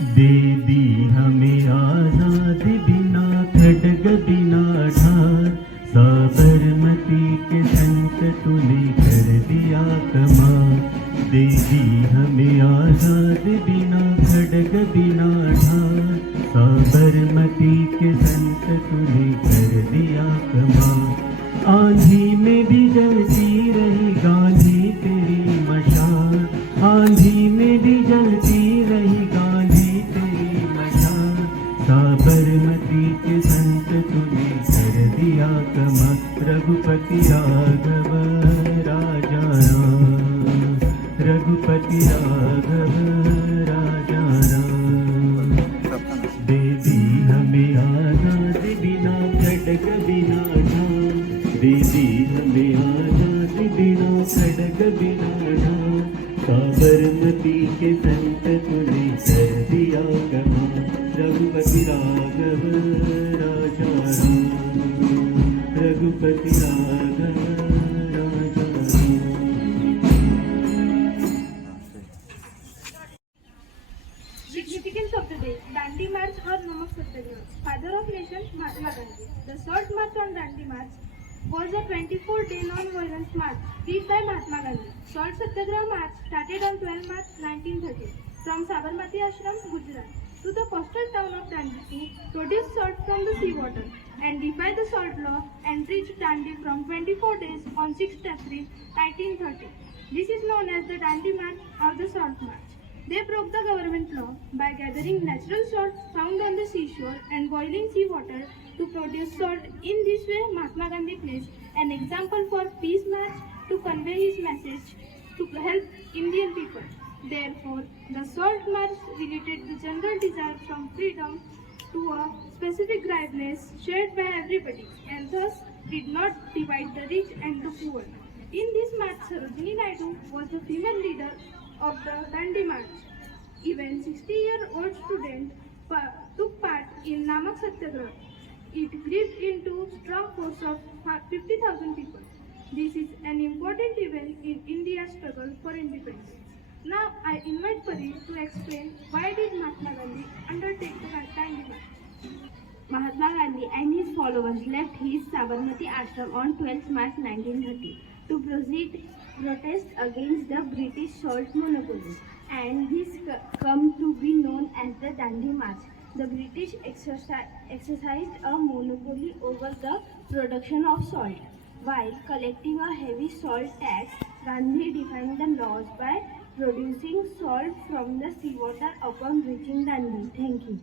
दे दी हमें आजाद बिना खड्ग बिना ढाल, साबरमती के संत तूने कर दिया कमाल। दे दी हमें आजाद बिना खड्ग बिना ढाल, साबरमती के संत तूने कर दिया कमाल। आंधी में भी जलती रही गांधी तेरी मशाल, आंधी में भी जलती रही गांधी तेरी मशाल। साबरमती के संत तूने कर दिया कमाल। रघुपति राघव राजा राम, रघुपति राघव राजा राम। दे दी हमें आजाद बिना खड्ग बिना ढाल, दे दी हमें आजाद बिना खड्ग बिना ढाल। साबरमती के संत तूने कर दिया कमाल। रघुपति राघव राजा राम, रघुपति राघव राजा Ram. Significance of the day: Dandi March or Namak Satyagraha. Father of nation Mahatma Gandhi. The Salt March on Dandi March was a 24-day non-violence march led by Mahatma Gandhi. Salt Satyagraha March started on 12 March 1930 from Sabarmati Ashram, Gujarat, to the coastal town of Dandi to produce salt from the seawater and defy the salt law and reach Dandi from 24 days on 6th April 1930. This is known as the Dandi March or the Salt March. They broke the government law by gathering natural salt found on the seashore and boiling seawater to produce salt. In this way, Mahatma Gandhi placed an example for peace march to convey his message to help Indian people. Therefore, the Salt March related the general desire from freedom to a specific greatness shared by everybody, and thus did not divide the rich and the poor. In this march, Sarojini Naidu was the female leader of the Dandi March. Even 60-year-old student took part in Namak Satyagraha. It grew into strong force of 50,000 people. This is an important event in India's struggle for independence. Now I invite Pari to explain why did Mahatma Gandhi undertake the Dandi March. Mahatma Gandhi and his followers left his Sabarmati ashram on 12 March 1930 to protest against the British salt monopoly, and this come to be known as the Dandi March. The British exercised a monopoly over the production of salt. While collecting a heavy salt tax, Gandhi defined the laws by producing salt from the seawater upon reaching Dandi. Thank you.